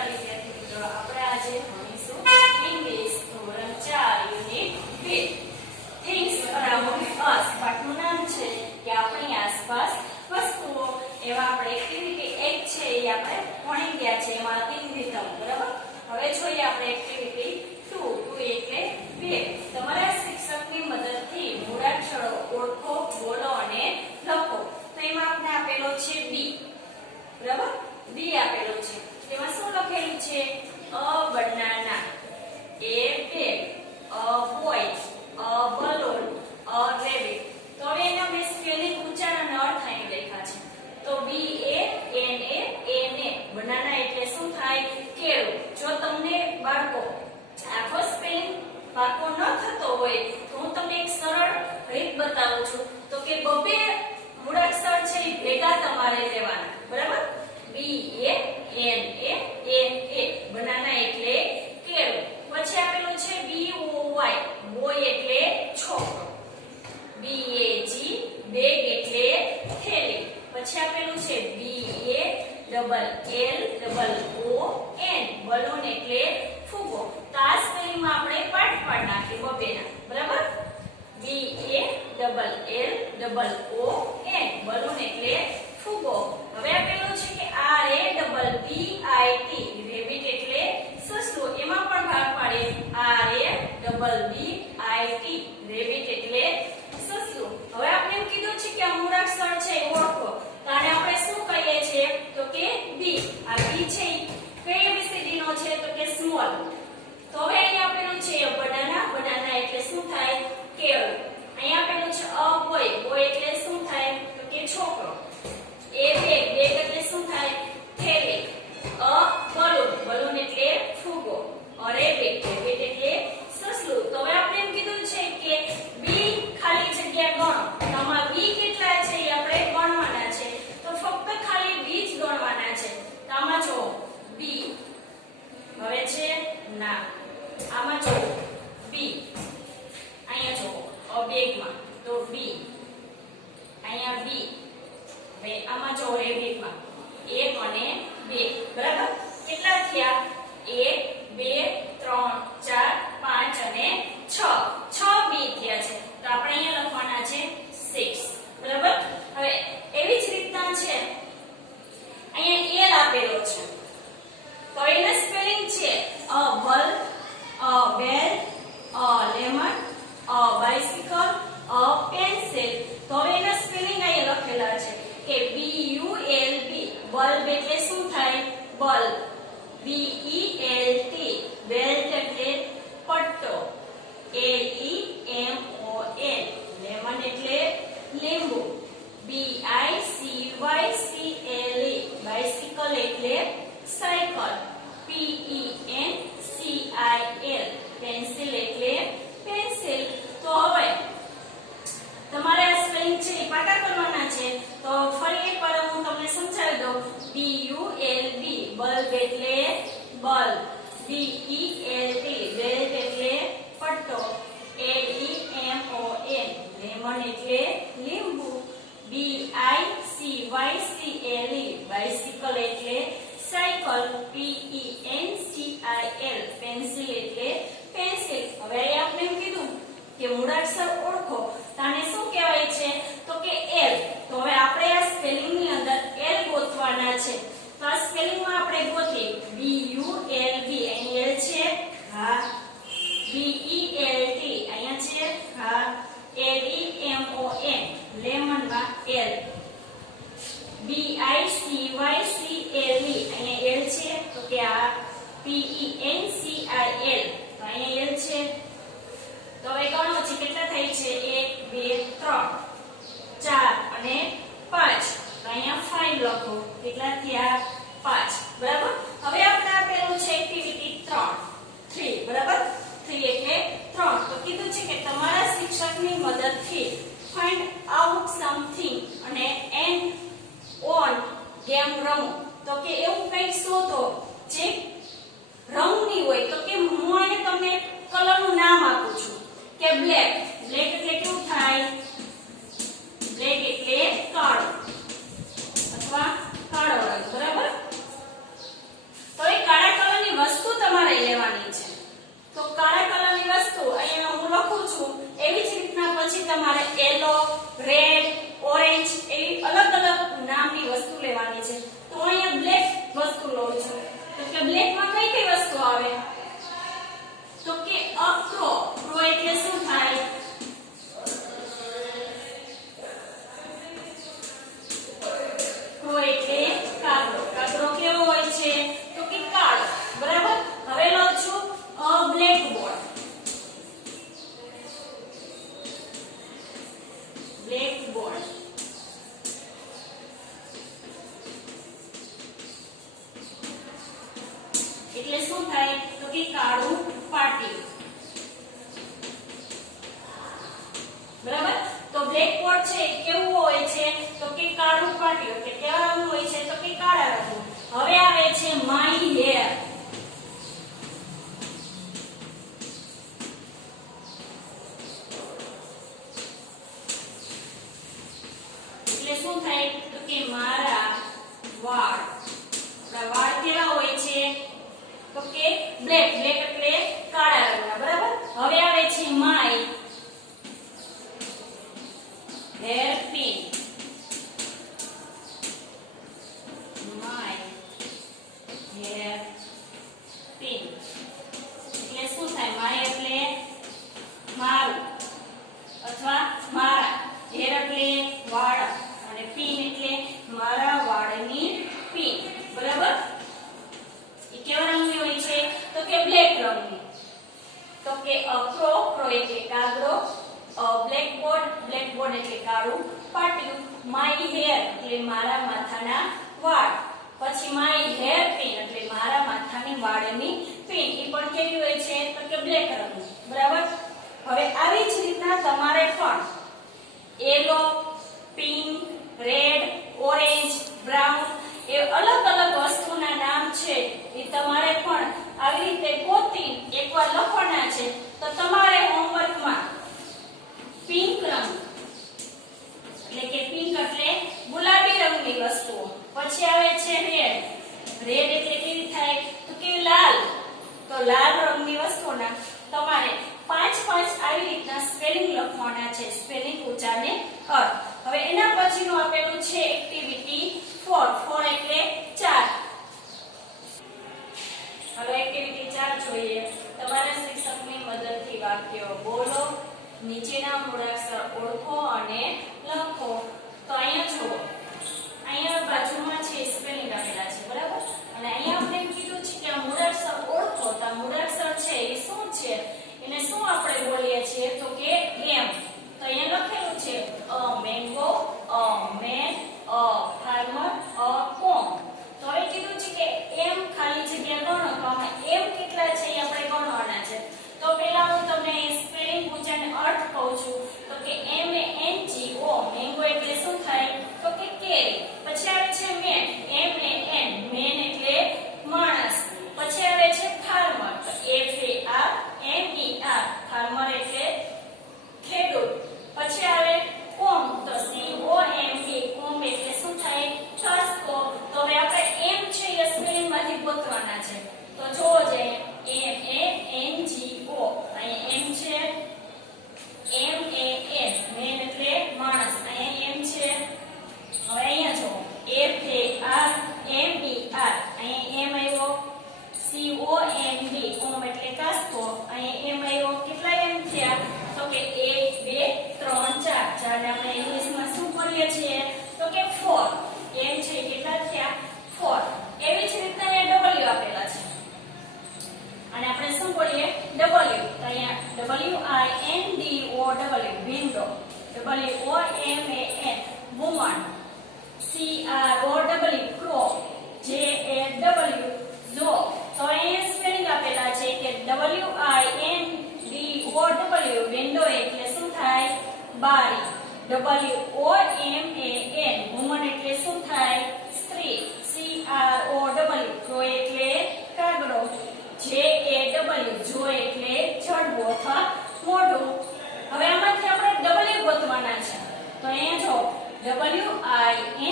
નમસ્કાર વિદ્યાર્થી મિત્રો, આપણે આજે ભણીશું ઇંગ્લિશ ધોરણ 4 યુનિટ 2 થિંગ્સ અરાઉન્ડ અસ. પાઠનું નામ છે કે આપણી આસપાસ વસ્તુઓ. એવા આપણે એક્ટિવિટી 1 છે એ આપણે ભણી ગયા છે, એમાં ઇંગ્લિશ બરાબર. હવે જોઈએ આપણે એક્ટિવિટી 2 એટલે 2. તમારા શિક્ષકની મદદથી મૂળાક્ષરો ઓળખો, બોલો અને લખો. તો એમાં આપણે આપેલો છે બી, બરાબર. બી આપેલો છે, તેમાં શું લખેલું છે? A banana, A bag, a boy, a balloon, a rabbit. તો હવે એના બે સ્પેલિંગ ઉચ્ચારણ અને અર્થ અહીં લખ્યા છે. તો બી એ એન એ બનાના એટલે શું થાય? કેળું. જો તમને બાળકો આખો સ્પેલિંગ પાકો ન થતો હોય તો હું તમને એક સરળ રીત બતાવું છું. તો કે બબે મૂળાક્ષર છે એ ભેગા તમારે લેવાના, બરાબર. B A N A banana એટલે કેળું. પછી આપેલું છે બી ઓ વાય, બોય એટલે છોકરો. બી એ જી, બેગ એટલે થેલી. પછી આપેલું છે B A double L double O N, balloon એટલે ફુગ્ગો. તો આ સ્પેલિંગમાં આપણે પાઠ નાખીએ બબેના, બરાબર. B A double L double O N, balloon એટલે ફુગ્ગો. હવે આપેલું છે કે R A double B I T, rabbit એટલે સસલું. એમાં પણ ભાગ પાડીએ. R A double B I T, rabbit એટલે સસલું. હવે આપણે એમ કીધું છે કે આ મૂળાક્ષર છે એ ઓળખો. તો આને આપણે શું કહીએ છીએ? તો કે બી. આ બી છે કઈ એબીસીડી નો છે? તો કે સ્મોલ. તો હવે અહીં આપેલું છે બનાના, બનાના એટલે શું થાય? કેળું. અહીં આપેલું છે અ બોય, બોય એટલે શું થાય? તો કે છોકરો. એ બેગ, બેગ એટલે શું થાય? થેલી. અ બલૂન, બલૂન એટલે ફુગ્ગો. અ રેબિટ, રેબિટ એટલે સસલું. તો હવે આપણે એમ કીધું છે કે બી ખાલી જગ્યા ગણો. તો આમાં બી કેટલા છે એ આપણે ગણવાના છે. તો ફક્ત ખાલી બી જ ગણવાના છે. તો આમાં જો બી હવે છે ના, આમાં જો બી, અહીંયા જો અ બેગમાં તો બી, અહીંયા બી. હવે આમાં જો રેબિટમાં 1 અને 2, બરાબર. કેટલા થયા? 1 2 3 4 5 અને 6, 6 બી થયા છે. તો આપણે અહીંયા લખવાના છે 6, બરાબર. હવે એવી જ રીતના છે અહીંયા એલ આપેલો છે. તો એનો સ્પેલિંગ છે a bulb, a belt, a lemon, a bicycle, a pencil. તો હવે એના સ્પેલિંગ અહીંયા લખેલા છે કે B U L B, bulb એટલે શું થાય? Bulb. B E L T, belt એટલે પટ્ટો. L E M O N, lemon એટલે લીંબુ. B I C Y C L E, bicycle એટલે cycle. P E N C I L, pencil એટલે pencil. તો હવે તમારે આ સ્પેલિંગ છે એ પાકા કરવાના છે. તો ફરી એકવાર હું તમને સમજાવી દઉં. B U L B, bulb એટલે bulb. B E L T, belt એટલે પટ્ટો. L E M O N, lemon એટલે લીંબુ. B I C Y C L E, bicycle એટલે cycle. P E N C I L, pencil એટલે pencil. હવે આપણે એમ કીધું કે મૂળાક્ષર ઓળખો. તો આને શું કહેવાય છે? તો કે એલ. તો હવે આપણે આ સ્પેલિંગ ની અંદર એલ ગોતવાના છે. તો આ સ્પેલિંગ માં આપણે ગોતીએ બી યુ એલ બી. અહીં એલ છે, હા. બી ઈ એલ ટી અહીંયા છે, હા. L E M O N, lemon માં L. B I C Y C L E અહીંયા એલ છે, તો કે આ. P E N C I L, તો અહીંયા એલ છે. તો હવે ગણો છે કેટલા થાય છે? 1 2 3 4 અને 5. તો અહીંયા 5 લખો. કેટલા થયા? 5, બરાબર. હવે આપણે આપેલું છે એક્ટિવિટી 3, બરાબર. 3 એટલે 3. તો કીધું છે કે તમારા શિક્ષકની મદદથી ફાઇન્ડ આઉટ સમથિંગ અને એન્ડ ઓન ગેમ રમો. તો કે એવું કંઈક શોધો જે રંગની હોય. તો કે હું આને તમને કલરનું નામ આપું છું કે બ્લેક. બ્લેક એટલે કેવું થાય? બ્લેક એટલે કાળો અથવા કાળો રંગ, બરાબર. બ્લેકમાં કઈ કઈ વસ્તુ આવે તો કે અ ક્રો. ક્રો એટલે શું થાય ક્રો એટલે કાગડો. કાગડો કેવો હોય છે તો કે કાળો. બરાબર. હવે લઉં છું અ બ્લેકબોર્ડ. બ્લેકબોર્ડ એટલે શું થાય તો કે કાળું પાટિયું. બરાબર. તો બ્લેકબોર્ડ છે કેવું હોય છે તો કે કાળું પાટિયું. એટલે કેવા રંગનું હોય છે તો કે કાળા રંગનું. હવે આવે છે માય હેર. એટલે શું થાય તો કે મારા વાળ. આપણા વાળ કેવા હોય છે તો કે બ્લેક. બ્લેક એટલે કાળા રંગના. બરાબર. હવે આવે છે my hair pin. My hair pin એટલે શું થાય માય એટલે મારું અથવા મારા. હેર એટલે વાળ અને પિન એટલે મારા વાળની પિન. બરાબર. એ કેવા રંગની હોય છે તો કે બ્લેક રંગની. તો કે અ ક્રો. ક્રો એટલે કાગડો. અ બ્લેકબોર્ડ. બ્લેકબોર્ડ એટલે કાળું પાટિયું. માય હેર એટલે મારા માથાના વાળ. પછી માય હેર પિન એટલે મારા માથાની વાળની પિન. એ પણ કેવી હોય છે તો કે બ્લેક રંગની. બરાબર. હવે આવી જ રીતના તમારે પણ yellow, pink, red, orange, brown એ અલગ અલગ વસ્તુના નામ છે એ તમારે પણ આવી રીતે ગોતી એકવાર લખવાના છે. તો તમારે હોમવર્કમાં પિંક રંગ એટલે કે પિંક એટલે ગુલાબી રંગની વસ્તુઓ. પછી આવે છે રેડ. રેડ એટલે કેવી થાય તો કે લાલ. તો લાલ રંગની વસ્તુઓના તમારે 5 આવી રીતના સ્પેલિંગ લખવાના છે. સ્પેલિંગ ઊંચાને અર્થ. હવે એના પછીનું આપેલું છે એક્ટિવિટી 4. 4 એટલે 4. હવે એક્ટિવિટી 4 જોઈએ. તમારા શિક્ષકની મદદથી વાક્યો બોલો. નીચેના મૂળાક્ષર ઓળખો અને લખો. તો અહીંયા જુઓ. અહીંયા બાજુમાં છે સ્પેલિંગ આપેલા છે. બરાબર. અને અહીંયા આપણે કીધું છે કે આ મૂળાક્ષર ઓળખો. તો આ મૂળાક્ષર છે એ શું છે એને શું આપણે બોલીએ છીએ તો કે એમ. તો અહીંયા લખેલું છે a mango, a man, a farmer, a cow. તો હવે કીધું છે કે એમ ખાલી જગ્યા ગણો. તો આમાં એમ કેટલા છે એ આપણે ગણવાના છે. તો પહેલા હું તમને સ્પેલિંગ ઉચ્ચારને અર્થ કહું છું. તો કે M A N G O. Mango એટલે શું થાય તો કે કેરી. પછી આવે છે man. M A N. Man એટલે માણસ. પછી આવે છે ફાર્મર. તો F A R M E R. Farmer એટલે ખેડૂત. પછી આવે કોમ. તો C O M B. કોમ એટલે શું થાય ઠસકો. તો હવે આપણે એમ છે એ સ્પેલિંગ માંથી ગોતવાના છે. તો જોવો જોઈએ M A N G O. અહીં એમ છે M A N. મેન એટલે માણસ. અહીંયા એમ છે. હવે અહીંયા જો F A R M E R. અહીંયા એમ આવ્યો. C O M B. કોમ એટલે કાસ્કો. અહીંયા એમ આવ્યો. કેટલા એમ થયા તો કે 1 2 3 4. ચારને આપણે ઇંગ્લિશમાં શું કરીએ છીએ તો કે 4. એમ છે કેટલા થયા 4. એવી જ રીતના અહીંયા W આપેલા છે. અને આપણે શું બોલીએ W. તો અહીંયા WINDO. Window. WOMAN. Woman. CROW. Crow. JAW. જો. તો અહીંયા સ્પેલિંગ આપેલા છે કે WINDOW. વિન્ડો એટલે શું થાય બારી. WOMAN. વુમન એટલે શું થાય સ્ત્રી. CROW. ક્રો એટલે કાગડો. JAW. જો એટલે જડવું અથવા મોઢું. હવે આમાંથી આપણે W ગોતવાના છે. તો અહીંયા જો WINDOW.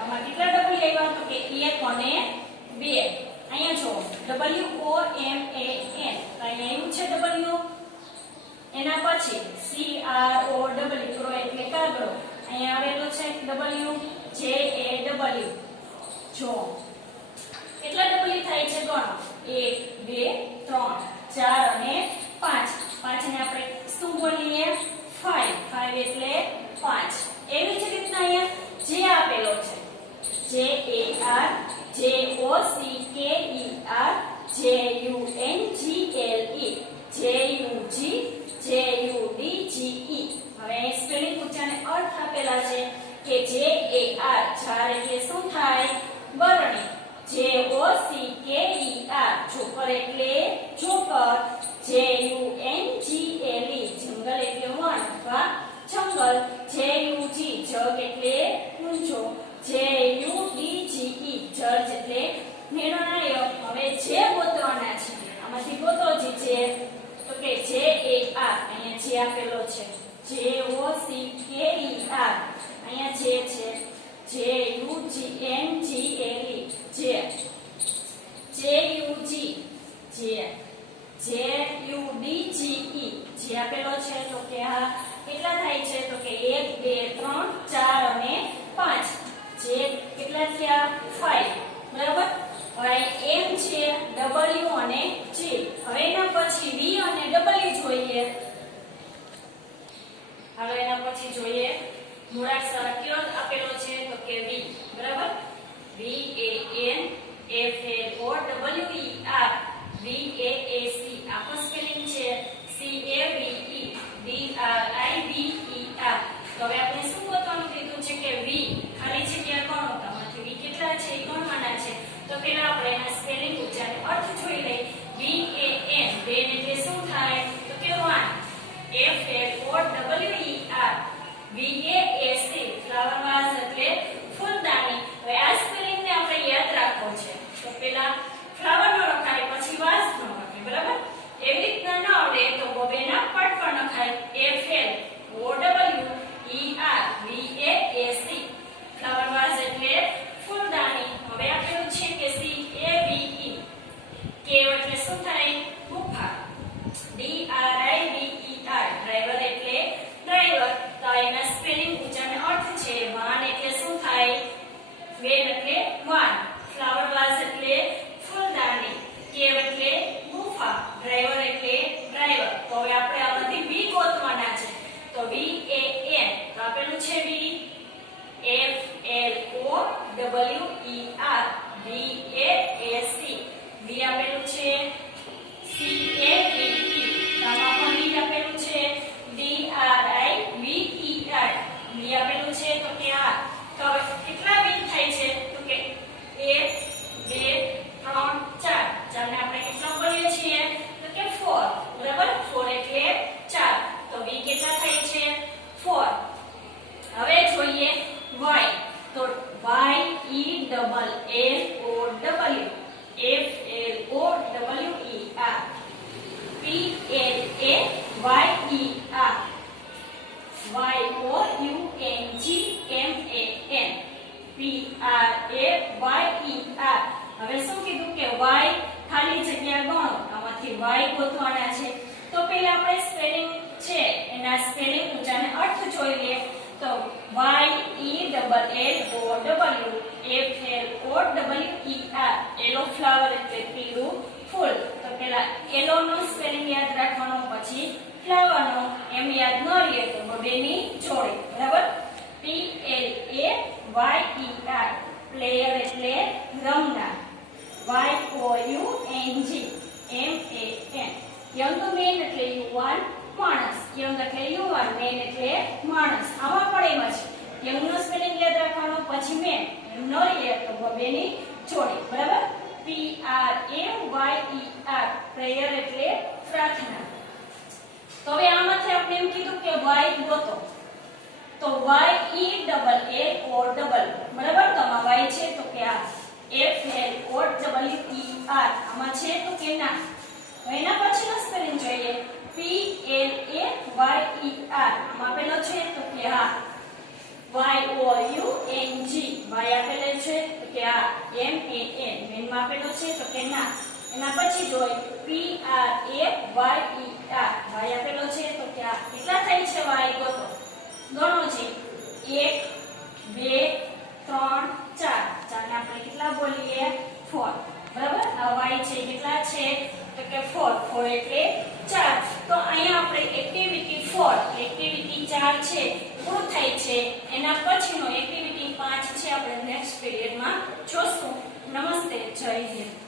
આમાં કેટલા W આવ્યા તો કે 1 અને 2. અહીંયા જો WOMAN. અહીંયા એવું છે W. એના પછી CROW. ક્રો એટલે કાગડો. અહીંયા આવેલો છે W. JAW. જો કેટલા ડબલ્યુ થાય છે ગણો 1 2 3 4 અને 5 5 ને આપણે શું બોલીએ 5 5 એટલે 5 એવી જ રીતના અહીંયા જે આપેલો છે J A R J O C K E R J U N G L E J U G J U D G E હવે સ્પેલિંગ ઉચ્ચારને અર્થ આપેલા છે કે J A R ઝાડ એટલે શું થાય બરણી J O C K E R joker એટલે joker J U N G L E જંગલ એટલે વન અથવા જંગલ J U G જગ એટલે ઊંચો J U D G E જજ એટલે નિર્ણાયક હવે જે ગોતવાના છે આમાંથી ગોતો જે તો કે J A R અહીંયા જે આપેલો છે J O C K E R અહીંયા જે છે J U G N G L E જે J U G જે J U D G E જે આપેલો છે તો કે આ કેટલા થાય છે તો કે 1 2 3 4 અને 5 જે કેટલા થયા 5 બરાબર હવે M છે W અને G હવે એના પછી V અને W જોઈએ હવે એના પછી જોઈએ મૂળાક્ષર કયો આપેલો છે તો કે V બરાબર V A N F A O W E R V A A C આખો સ્પેલિંગ છે C A V E D R I V E R તો હવે આપણે શું ગોતવાનું કીધું છે કે V ખાલી જગ્યા ગણો તમારાથી V કેટલા છે એ ગણવાના છે તો પહેલા આપણે એના સ્પેલિંગ ઉચ્ચારને અર્થ જોઈ લઈએ V A N બેન એટલે શું થાય તો કે van F A O W E R V A A C flower vase એટલે ફૂલદાની હવે આ સ્પેલિંગ ને આપણે યાદ રાખવો છે તો પહેલા ફ્લાવર નો લખાય પછી વાઝ નો લખાય બરાબર એવી રીતના ન આવડે તો બબેના પટ પર લખાય F L O W E R V A A C flower vase એટલે ફૂલદાની હવે આપેલું છે કે C A V E કેવ એટલે શું થાય ગુફા D R I V E R driver એટલે ડ્રાઈવર તો એના સ્પેલિંગ ઉચ્ચારને અર્થ છે વાન એટલે શું થાય વેન એટલે વાન ફ્લાવર વાઝ એટલે ફૂલદાની કેવ એટલે ગુફા ડ્રાઈવર એટલે ડ્રાઈવર તો હવે આપણે આમાંથી V ગોતવાના છે તો V A N તો આપેલું છે V F L O W E R V A A C V આપેલું છે C A V E આમાં પણ V આપેલું છે D R I V E R V આપેલું છે તો કે આ તો હવે કેટલા V થાય છે તો કે 1 2 3 4 ચારને આપણે કેટલા બોલીએ છીએ તો કે 4 બરાબર 4 એટલે 4 તો V કેટલા થાય છે 4 હવે જોઈએ Y તો Y E double L O W F L O W E R P L A Y E R Y O U N G M A N P R A Y E R હવે શું કીધું કે Y ખાલી જગ્યા ગણો આમાંથી Y ગોતવાના છે તો પહેલા આપણે સ્પેલિંગ છે એના સ્પેલિંગ ઉચ્ચારને અર્થ જોઈ લઈએ તો Y E double L O W F L O W E R એલો ફ્લાવર એટલે પીળું ફૂલ તો પહેલા એલો નો સ્પેલિંગ યાદ રાખવાનો પછી ફ્લાવર નો એમ યાદ ન રહે તો બેની જોડે બરાબર P L A Y E R player એટલે રમનાર Y O U N G M A N young man એટલે યુવાન માણસ યંગ એટલે યુવાન મેન એટલે માણસ આમાં પણ એમ છે યંગ નો સ્પેલિંગ યાદ રાખવાનો પછી મેન એમ ન રહે તો બેની જોડે બરાબર P R A Y E R prayer એટલે પ્રાર્થના તો હવે આમાંથી આપણે એમ કીધું કે Y ગોતો તો Y E double L O double બરાબર તો આમાં Y છે તો કે આ F L O W E R આમાં છે તો કે ના એના પછીનો સ્પેલિંગ જોઈએ P L A Y E R આમાં પેલો છે તો કે હા Y O U N G Y આપેલો છે તો કે આ M A N મેન માં આપેલો છે તો કે ના એના પછી જોઈ P R A Y E R Y આપેલો છે તો કે આ કેટલા થાય છે Y ગોતો ગણો છે 1 2 3 4 ચારને આપણે કેટલા બોલીએ 4 બરાબર આ y છે કેટલા છે તો કે 4 4 એટલે 4 તો અહીંયા આપણે એક્ટિવિટી 4 એક્ટિવિટી 4 છે પૂરું થાય છે એના પછીનો એક્ટિવિટી 5 છે આપણે નેક્સ્ટ પીરિયડમાં જોશું નમસ્તે જય હિન્દ